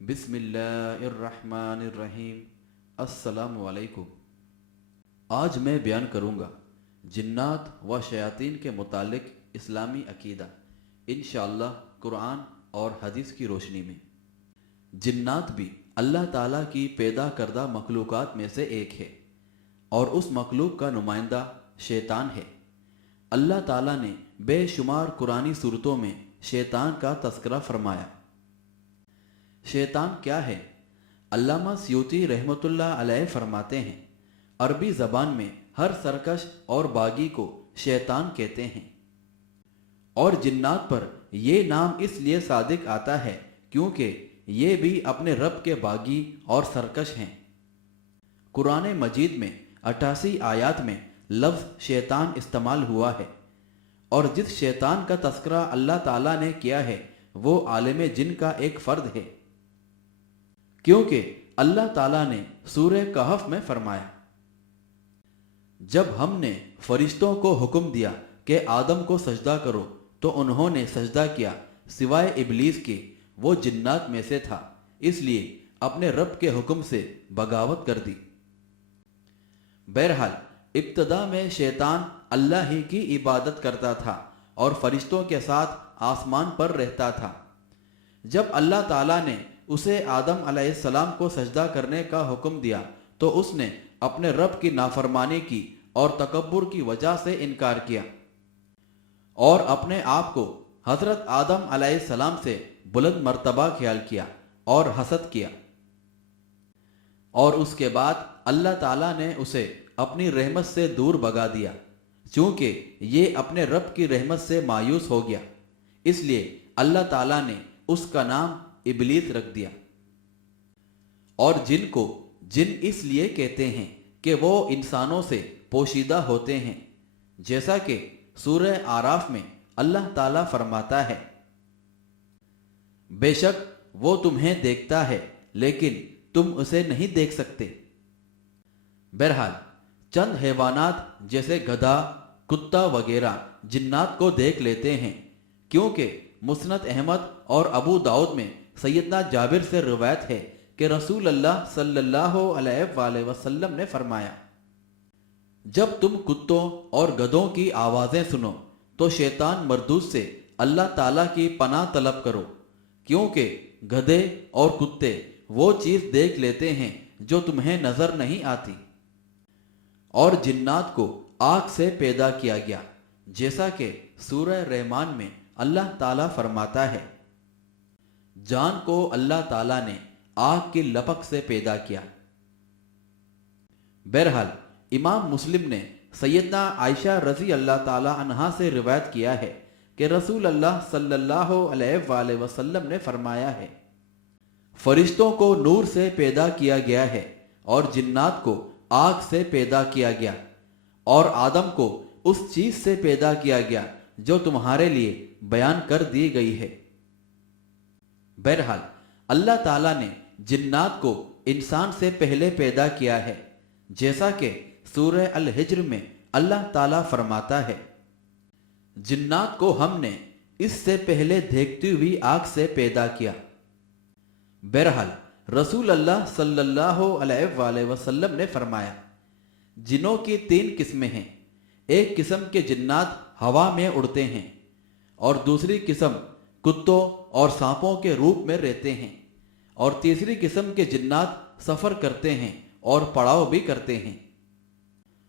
बिस्मिल्लाहिर्रहमानिर्रहीम। अस्सलामु अलैकुम। आज मैं बयान करूँगा जिन्नात व शयातीन के मुतालिक इस्लामी अकीदा, इंशाअल्लाह कुरान और हदीस की रोशनी में। जिन्नात भी अल्लाह ताला की पैदा करदा मखलूक़ात में से एक है और उस मखलूक का नुमाइंदा शैतान है। अल्लाह ताला ने बेशुमार कुरानी सूरतों में शैतान का तस्करा फरमाया। शैतान क्या है? अल्लामा सियूती रहमतुल्लाह अलैह फरमाते हैं, अरबी ज़बान में हर सरकश और बागी को शैतान कहते हैं और जिन्नात पर ये नाम इसलिए सादिक आता है क्योंकि ये भी अपने रब के बागी और सरकश हैं। कुरान मजीद में 88 आयात में लफ्ज़ शैतान इस्तेमाल हुआ है और जिस शैतान का तस्करा अल्लाह ताला ने किया है वो आलिम जिन का एक फ़र्द है, क्योंकि अल्लाह ताला ने सूरह कहफ में फरमाया, जब हमने फरिश्तों को हुक्म दिया कि आदम को सजदा करो तो उन्होंने सजदा किया सिवाय इबलीस के, वो जिन्नात में से था, इसलिए अपने रब के हुक्म से बगावत कर दी। बहरहाल इब्तदा में शैतान अल्लाह ही की इबादत करता था और फरिश्तों के साथ आसमान पर रहता था। जब अल्लाह ताला ने उसे आदम अलैहिस्सलाम को सजदा करने का हुक्म दिया तो उसने अपने रब की नाफरमानी की और तकब्बुर की वजह से इनकार किया और अपने आप को हजरत आदम अलैहिस्सलाम से बुलंद मर्तबा ख्याल किया और हसद किया। और उसके बाद अल्लाह ताला ने उसे अपनी रहमत से दूर भगा दिया, चूंकि ये अपने रब की रहमत से मायूस हो गया, इसलिए अल्लाह ताला ने उसका नाम इबलीस रख दिया। और जिन को जिन इसलिए कहते हैं कि वो इंसानों से पोशीदा होते हैं, जैसा कि सूरह आराफ में अल्लाह ताला फरमाता है, बेशक वो तुम्हें देखता है लेकिन तुम उसे नहीं देख सकते। बहरहाल चंद हैवानात जैसे गधा, कुत्ता वगैरह जिन्नात को देख लेते हैं, क्योंकि मुस्नद अहमद और अबू दाऊद में सैयदना जाबिर से रिवायत है कि रसूल अल्लाह सल्लल्लाहु अलैहि वसल्लम ने फरमाया, जब तुम कुत्तों और गधों की आवाज़ें सुनो तो शैतान मरदूद से अल्लाह ताला की पनाह तलब करो, क्योंकि गधे और कुत्ते वो चीज़ देख लेते हैं जो तुम्हें नज़र नहीं आती। और जिन्नात को आग से पैदा किया गया, जैसा कि सूरह रहमान में अल्लाह ताला फरमाता है, जान को अल्लाह ताला ने आग की लपक से पैदा किया। बहरहाल इमाम मुस्लिम ने सैयदना आयशा रजी अल्लाह ताला अन्हा से रिवायत किया है कि रसूल अल्लाह सल्लल्लाहु अलैहि वसल्लम ने फरमाया है, फरिश्तों को नूर से पैदा किया गया है और जिन्नात को आग से पैदा किया गया और आदम को उस चीज से पैदा किया गया जो तुम्हारे लिए बयान कर दी गई है। बहरहाल अल्लाह ताला ने जिन्नात को इंसान से पहले पैदा किया है, जैसा कि सूरह अल हिज्र में अल्लाह ताला फरमाता है, जिन्नात को हमने इससे पहले देखती हुई आग से पैदा किया। बहरहाल रसूल अल्लाह सल्लल्लाहु अलैहि वसल्लम ने फरमाया, जिनों की 3 किस्में हैं, एक किस्म के जिन्नात हवा में उड़ते हैं और दूसरी किस्म कुत्तों और सांपों के रूप में रहते हैं और तीसरी किस्म के जिन्नात सफ़र करते हैं और पड़ाव भी करते हैं।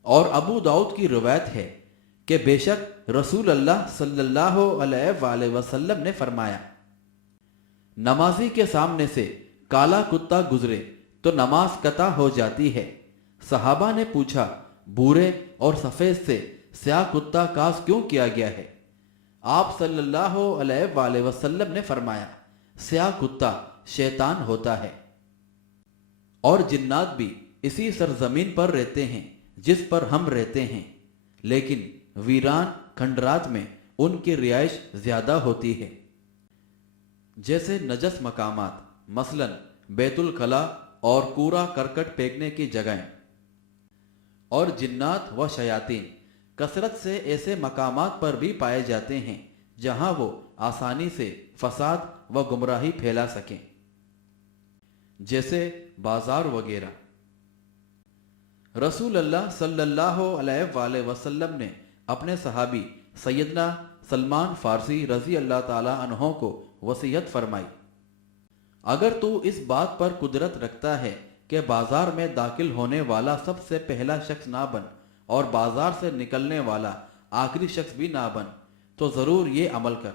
और अबू दाऊद की रिवायत है कि बेशक रसूल अल्लाह सल्लल्लाहु अलैहि वसल्लम ने फरमाया, नमाजी के सामने से काला कुत्ता गुजरे तो नमाज कता हो जाती है। सहाबा ने पूछा, भूरे और सफ़ेद से स्याह कुत्ता कास क्यों किया गया है? आप सल्लल्लाहु अलैहि वसल्लम ने फरमाया, स्याह कुत्ता शैतान होता है। और जिन्नात भी इसी सरजमीन पर रहते हैं जिस पर हम रहते हैं, लेकिन वीरान खंडरात में उनकी रिहाइश ज्यादा होती है, जैसे नजस मकामात, मसलन बैतुल खला और कूड़ा करकट फेंकने की जगहें। और जिन्नात व शयातीन कसरत से ऐसे मकामात पर भी पाए जाते हैं जहां वो आसानी से फसाद व गुमराही फैला सकें। जैसे बाजार वगैरह। रसूल अल्लाह सल्लल्लाहु अलैहि वसल्लम ने अपने सहाबी सैयदना सलमान फारसी रजी अल्लाह ताला अन्हों को वसीयत फरमाई, अगर तू इस बात पर कुदरत रखता है कि बाजार में दाखिल होने वाला सबसे पहला शख्स ना बन और बाजार से निकलने वाला आखिरी शख्स भी ना बन, तो ज़रूर ये अमल कर,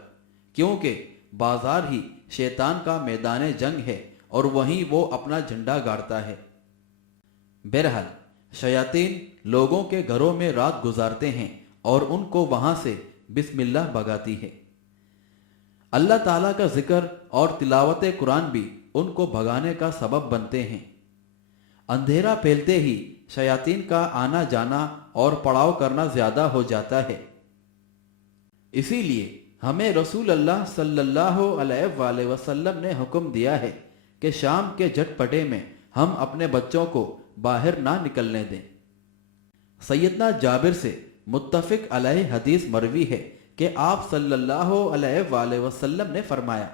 क्योंकि बाजार ही शैतान का मैदान जंग है और वहीं वो अपना झंडा गाड़ता है। बहरहाल शयातीन लोगों के घरों में रात गुजारते हैं और उनको वहां से बिस्मिल्लाह भगाती है। अल्लाह ताला का जिक्र और तिलावत कुरान भी उनको भगाने का सबब बनते हैं। अंधेरा फैलते ही शयातीन का आना जाना और पड़ाव करना ज्यादा हो जाता है। इसीलिए हमें रसूल अल्लाह सल्लल्लाहु अलैहि वसल्लम ने हुक्म दिया है कि शाम के झटपटे में हम अपने बच्चों को बाहर ना निकलने दें। सैयदना जाबिर से मुत्तफिक अलैह हदीस मरवी है कि आप सल्लल्लाहु अलैहि वसल्लम ने फरमाया,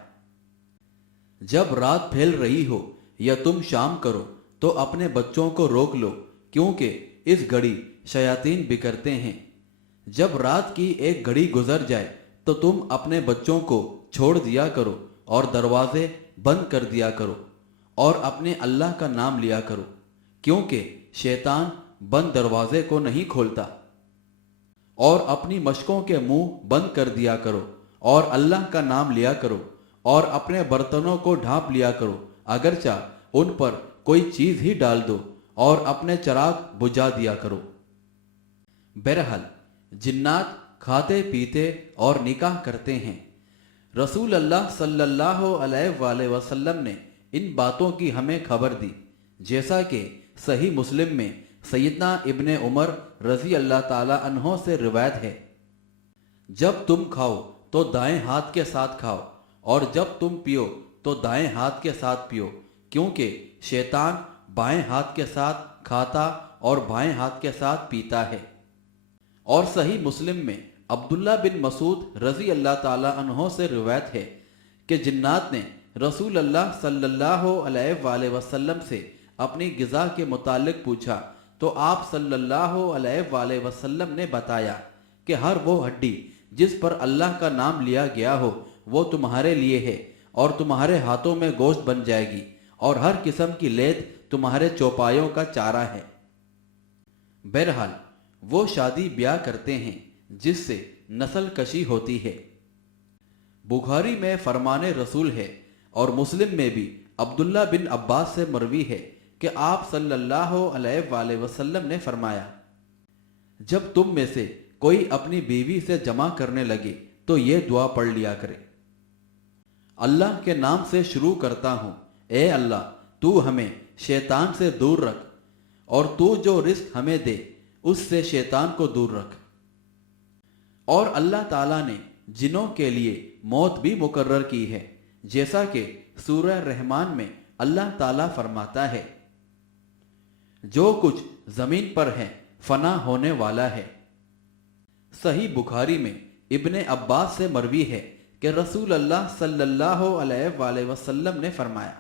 जब रात फैल रही हो या तुम शाम करो तो अपने बच्चों को रोक लो, क्योंकि इस घड़ी शयातीन बिखरते हैं। जब रात की एक घड़ी गुजर जाए तो तुम अपने बच्चों को छोड़ दिया करो और दरवाजे बंद कर दिया करो और अपने अल्लाह का नाम लिया करो, क्योंकि शैतान बंद दरवाजे को नहीं खोलता। और अपनी मशकों के मुंह बंद कर दिया करो और अल्लाह का नाम लिया करो और अपने बर्तनों को ढांप लिया करो, अगरचा उन पर कोई चीज ही डाल दो, और अपने चराग बुझा दिया करो। बहरहाल जिन्नात खाते पीते और निकाह करते हैं। रसूल अल्लाह सल्लल्लाहु अलैहि वसल्लम ने इन बातों की हमें खबर दी, जैसा कि सही मुस्लिम में सैयदना इब्ने उमर रजी अल्लाह ताला अन्हों से रिवायत है, जब तुम खाओ तो दाएं हाथ के साथ खाओ और जब तुम पियो तो दाएं हाथ के साथ पियो, क्योंकि शैतान बाएं हाथ के साथ खाता और बाएं हाथ के साथ पीता है। और सही मुस्लिम में अब्दुल्ला बिन मसूद रजी अल्लाह ताला अन्हों से रिवायत है कि जिन्नात ने रसूल अल्लाह सल्लल्लाहु अलैहि वसल्लम से अपनी गिज़ा के मुतालिक पूछा, तो आप सल्लल्लाहु अलैहि वसल्लम ने बताया कि हर वो हड्डी जिस पर अल्लाह का नाम लिया गया हो वो तुम्हारे लिए है और तुम्हारे हाथों में गोश्त बन जाएगी, और हर किस्म की लेद तुम्हारे चौपायों का चारा है। बहरहाल वो शादी ब्याह करते हैं जिससे नस्ल कशी होती है। बुखारी में फरमाने रसूल है और मुस्लिम में भी अब्दुल्ला बिन अब्बास से मरवी है कि आप सल्लल्लाहु अलैहि वसल्लम ने फरमाया, जब तुम में से कोई अपनी बीवी से जमा करने लगे तो ये दुआ पढ़ लिया करे, अल्लाह के नाम से शुरू करता हूं, ए अल्लाह तू हमें शैतान से दूर रख और तू जो रिस्क हमें दे उससे शैतान को दूर रख। और अल्लाह ताला ने जिनों के लिए मौत भी मुकर्रर की है, जैसा कि सूरह रहमान में अल्लाह ताला फरमाता है, जो कुछ जमीन पर है फना होने वाला है। सही बुखारी में इब्ने अब्बास से मरवी है कि रसूल अल्लाह सल्लल्लाहु अलैहि वसल्लम ने फरमाया,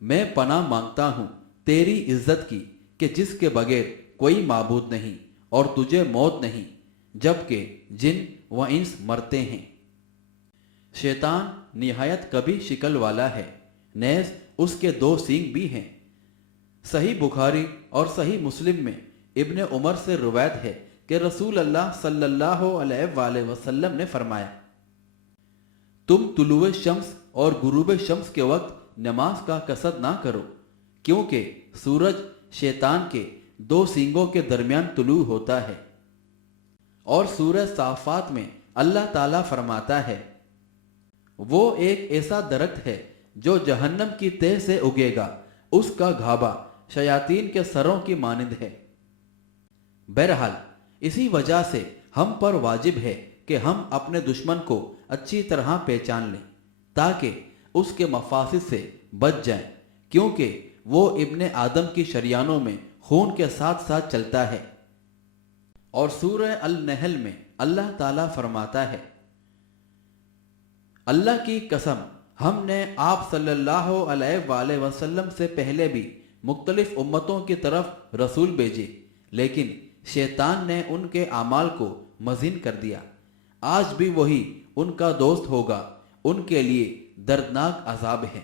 मैं पनाह मांगता हूं तेरी इज्जत की कि जिसके बगैर कोई माबूद नहीं और तुझे मौत नहीं, जबकि जिन व इंस मरते हैं। शैतान निहायत कभी शिकल वाला है, नेज़ उसके दो सींग भी हैं। सही बुखारी और सही मुस्लिम में इब्ने उमर से रिवायत है कि रसूल अल्लाह सल्लल्लाहु अलैहि वसल्लम ने फरमाया, तुम तुलुए शम्स और गुरूब शम्स के वक्त नमाज का कसद ना करो, क्योंकि सूरज शैतान के दो सींगों के दरमियान तुलू होता है। और सूरह साफात में अल्लाह ताला फरमाता है, वो एक ऐसा दरख्त है जो जहन्नम की तह से उगेगा, उसका घाबा शयातीन के सरों की मानिंद है। बहरहाल इसी वजह से हम पर वाजिब है कि हम अपने दुश्मन को अच्छी तरह पहचान लें ताकि उसके मफासिद से बच जाएं, क्योंकि वो इब्ने आदम की शरियानों में खून के साथ साथ चलता है। और सूरह अल-नहल में अल्लाह ताला फरमाता है, अल्लाह की कसम ہم نے آپ صلی اللہ علیہ وآلہ وسلم سے پہلے بھی مختلف امتوں کی طرف رسول بھیجے، لیکن شیطان نے ان کے اعمال کو مزین کر دیا۔ آج بھی وہی ان کا دوست ہوگا، ان کے لیے دردناک عذاب ہے۔